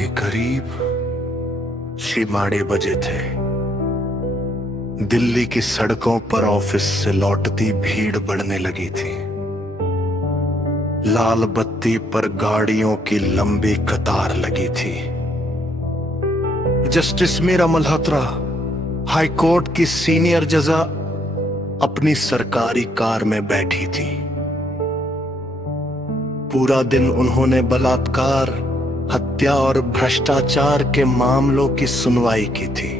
के करीब 6 बजे थे। दिल्ली की सड़कों पर ऑफिस से लौटती भीड़ बढ़ने लगी थी। लाल बत्ती पर गाड़ियों की लंबी कतार लगी थी। Justice Meera Malhotra, high court की सीनियर जज, अपनी सरकारी कार में बैठी थी। पूरा दिन उन्होंने बलात्कार, हत्या और भ्रष्टाचार के मामलों की सुनवाई की थी।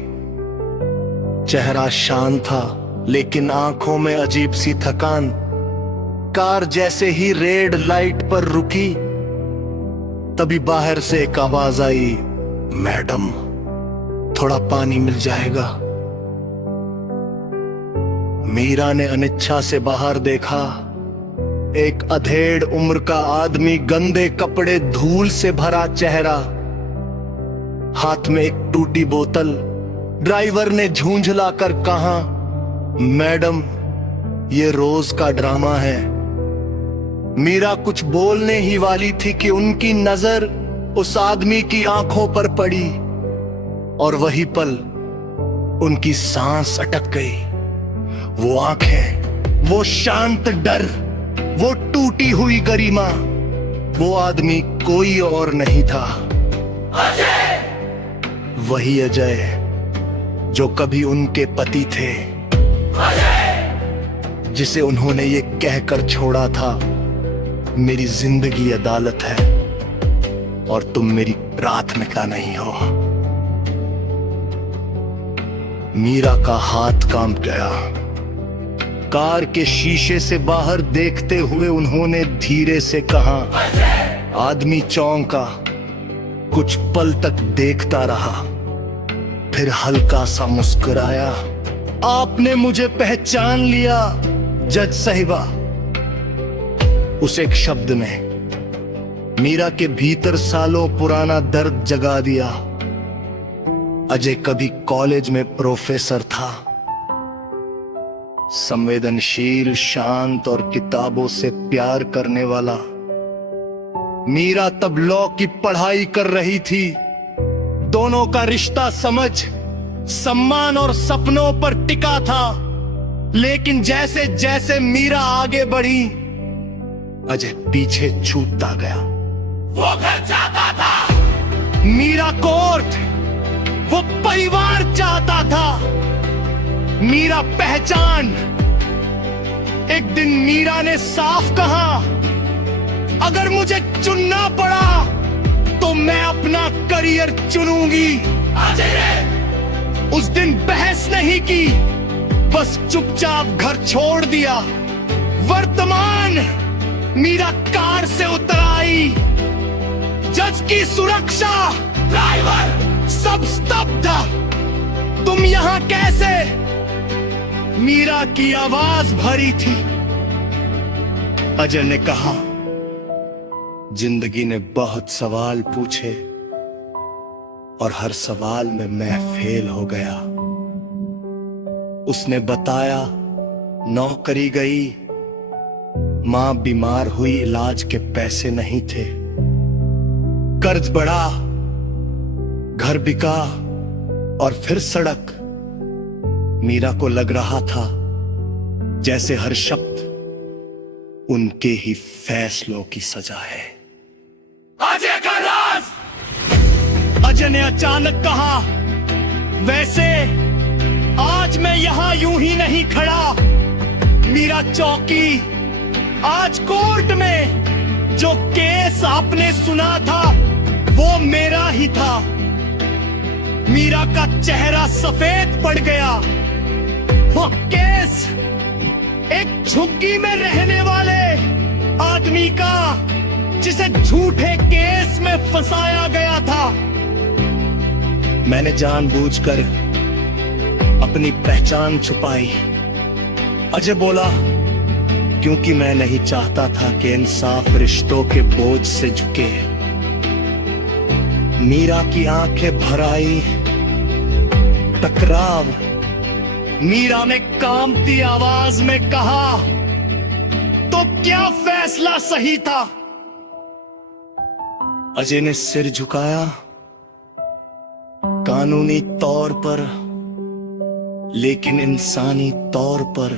चेहरा शांत था, लेकिन आंखों में अजीब सी थकान। कार जैसे ही रेड लाइट पर रुकी, तभी बाहर से एक आवाज आई, मैडम, थोड़ा पानी मिल जाएगा। मीरा ने अनिच्छा से बाहर देखा। एक अधेड़ उम्र का आदमी, गंदे कपड़े, धूल से भरा चेहरा, हाथ में एक टूटी बोतल। ड्राइवर ने झूंझला कर कहा, मैडम, ये रोज का ड्रामा है। मीरा कुछ बोलने ही वाली थी कि उनकी नजर उस आदमी की आंखों पर पड़ी, और वही पल उनकी सांस अटक गई। वो आंखें, वो शांत डर, वो टूटी हुई गरिमा, वो आदमी कोई और नहीं था, अजय। वही अजय जो कभी उनके पति थे, अजय, जिसे उन्होंने ये कहकर छोड़ा था, मेरी जिंदगी अदालत है और तुम मेरी प्राथमिकता नहीं हो। मीरा का हाथ कांप गया। कार के शीशे से बाहर देखते हुए उन्होंने धीरे से कहा, आदमी चौंका, कुछ पल तक देखता रहा, फिर हल्का सा मुस्कुराया। आपने मुझे पहचान लिया जज साहिबा। उस एक शब्द ने मीरा के भीतर सालों पुराना दर्द जगा दिया। अजय कभी कॉलेज में प्रोफेसर था, संवेदनशील, शांत और किताबों से प्यार करने वाला। मीरा तब लॉ की पढ़ाई कर रही थी। दोनों का रिश्ता समझ, सम्मान और सपनों पर टिका था। लेकिन जैसे जैसे मीरा आगे बढ़ी, अजय पीछे छूटता गया। वो घर चाहता था, मीरा कोर्ट, वो परिवार चाहता था, मीरा पहचान। एक दिन मीरा ने साफ कहा, अगर मुझे चुनना पड़ा तो मैं अपना करियर चुनूंगी। उस दिन बहस नहीं की, बस चुपचाप घर छोड़ दिया। वर्तमान, मीरा कार से उतर आई। जज की सुरक्षा, ड्राइवर, सब स्तब्ध। तुम यहां कैसे? मीरा की आवाज भरी थी। अजय ने कहा, जिंदगी ने बहुत सवाल पूछे और हर सवाल में मैं फेल हो गया। उसने बताया, नौकरी गई, मां बीमार हुई, इलाज के पैसे नहीं थे, कर्ज बढ़ा, घर बिका और फिर सड़क। मीरा को लग रहा था जैसे हर शब्द उनके ही फैसलों की सजा है। अजय का राज। अजय ने अचानक कहा, वैसे आज मैं यहां यूं ही नहीं खड़ा। मीरा चौकी, आज कोर्ट में जो केस आपने सुना था वो मेरा ही था। मीरा का चेहरा सफेद पड़ गया। वो केस एक झुग्गी में रहने वाले आदमी का, जिसे झूठे केस में फंसाया गया था। मैंने जानबूझकर अपनी पहचान छुपाई। अजय बोला, क्योंकि मैं नहीं चाहता था कि इंसाफ रिश्तों के बोझ से झुके। मीरा की आंखें भर आई। टकराव। मीरा ने कांपती आवाज में कहा, तो क्या फैसला सही था? अजय ने सिर झुकाया। कानूनी तौर पर, लेकिन इंसानी तौर पर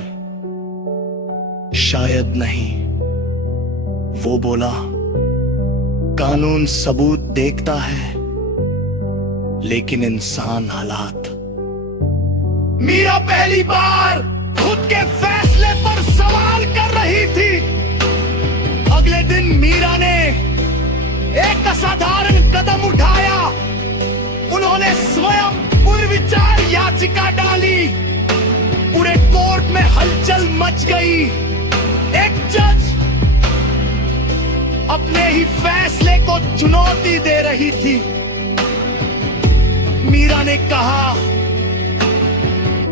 शायद नहीं। वो बोला, कानून सबूत देखता है, लेकिन इंसान हालात। मीरा पहली बार खुद के फैसले पर सवाल कर रही थी। अगले दिन मीरा ने एक असाधारण कदम उठाया। उन्होंने स्वयं पुनर्विचार याचिका डाली। पूरे कोर्ट में हलचल मच गई। एक जज अपने ही फैसले को चुनौती दे रही थी। मीरा ने कहा,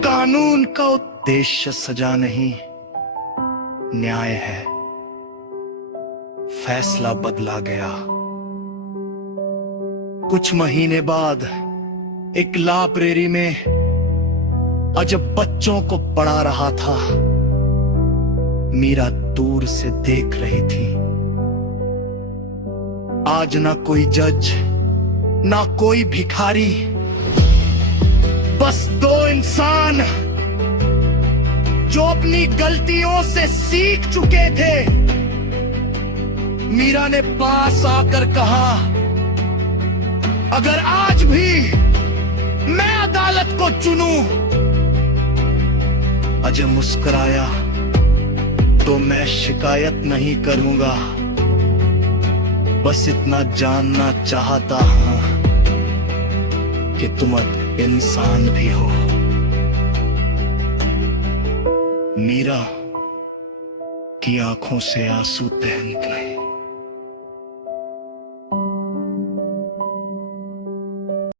कानून का उद्देश्य सजा नहीं, न्याय है। फैसला बदला गया। कुछ महीने बाद एक लाइब्रेरी में अजब बच्चों को पढ़ा रहा था। मीरा दूर से देख रही थी। आज ना कोई जज, ना कोई भिखारी, बस दो इंसान जो अपनी गलतियों से सीख चुके थे। मीरा ने पास आकर कहा, अगर आज भी मैं अदालत को चुनूं। अजय मुस्कुराया, तो मैं शिकायत नहीं करूंगा। बस इतना जानना चाहता हूं कि तुम इंसान भी हो। मीरा की आंखों से आंसू बह निकले।